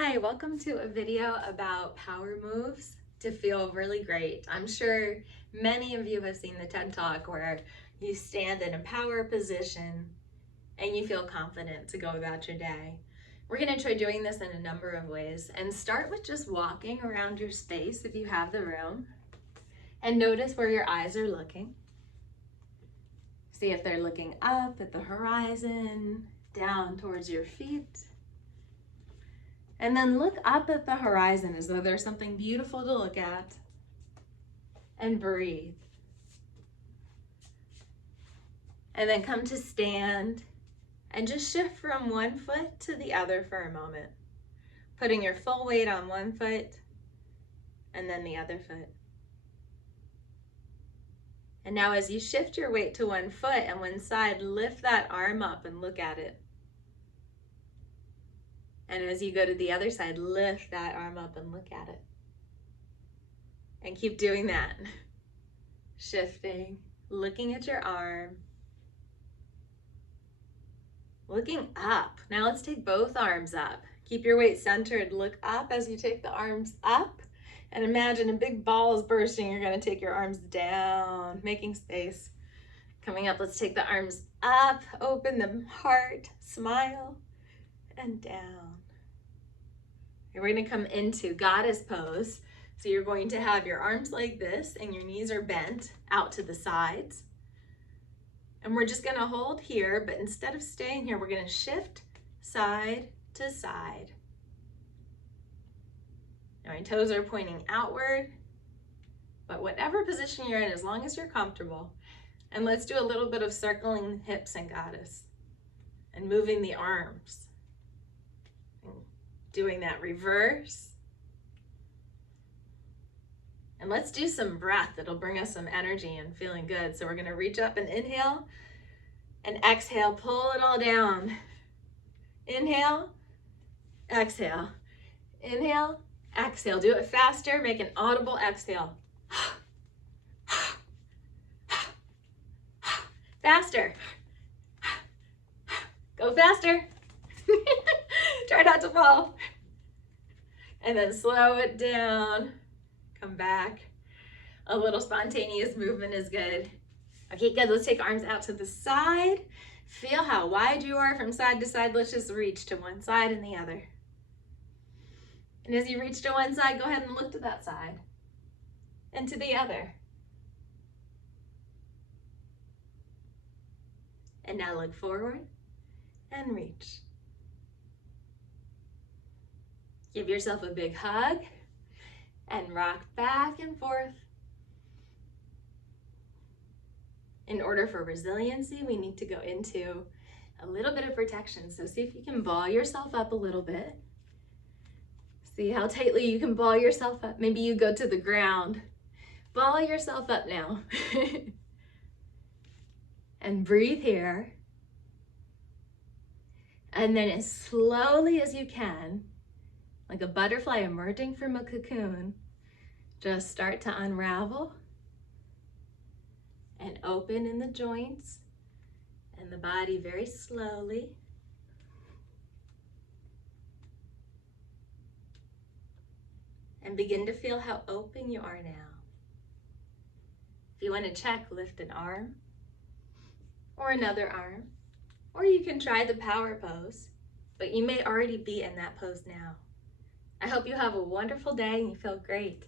Hi, welcome to a video about power moves to feel really great. I'm sure many of you have seen the TED Talk where you stand in a power position and you feel confident to go about your day. We're going to try doing this in a number of ways and start with just walking around your space if you have the room, and notice where your eyes are looking. See if they're looking up at the horizon, down towards your feet. And then look up at the horizon as though there's something beautiful to look at, and breathe. And then come to stand and just shift from one foot to the other for a moment, putting your full weight on one foot and then the other foot. And now as you shift your weight to one foot and one side, lift that arm up and look at it. And as you go to the other side, lift that arm up and look at it. And keep doing that. Shifting, looking at your arm, looking up. Now let's take both arms up. Keep your weight centered. Look up as you take the arms up. And imagine a big ball is bursting. You're going to take your arms down, making space. Coming up, let's take the arms up, open the heart, smile, and down. We're going to come into goddess pose. So you're going to have your arms like this and your knees are bent out to the sides. And we're just going to hold here, but instead of staying here, we're going to shift side to side. Now my toes are pointing outward, but whatever position you're in, as long as you're comfortable. And let's do a little bit of circling hips in goddess and moving the arms. Doing that reverse. And let's do some breath. It'll bring us some energy and feeling good. So we're going to reach up and inhale and exhale. Pull it all down. Inhale, exhale. Inhale, exhale. Do it faster. Make an audible exhale. Faster. Go faster. Try not to fall. And then slow it down. Come back. A little spontaneous movement is good. Okay, good. Let's take arms out to the side. Feel how wide you are from side to side. Let's just reach to one side and the other. And as you reach to one side, go ahead and look to that side and to the other. And now look forward and reach. Give yourself a big hug and rock back and forth. In order for resiliency, we need to go into a little bit of protection. So see if you can ball yourself up a little bit. See how tightly you can ball yourself up. Maybe you go to the ground. Ball yourself up now. And breathe here. And then as slowly as you can, like a butterfly emerging from a cocoon, just start to unravel and open in the joints and the body very slowly. And begin to feel how open you are now. If you want to check, lift an arm or another arm, or you can try the power pose, but you may already be in that pose now. I hope you have a wonderful day and you feel great.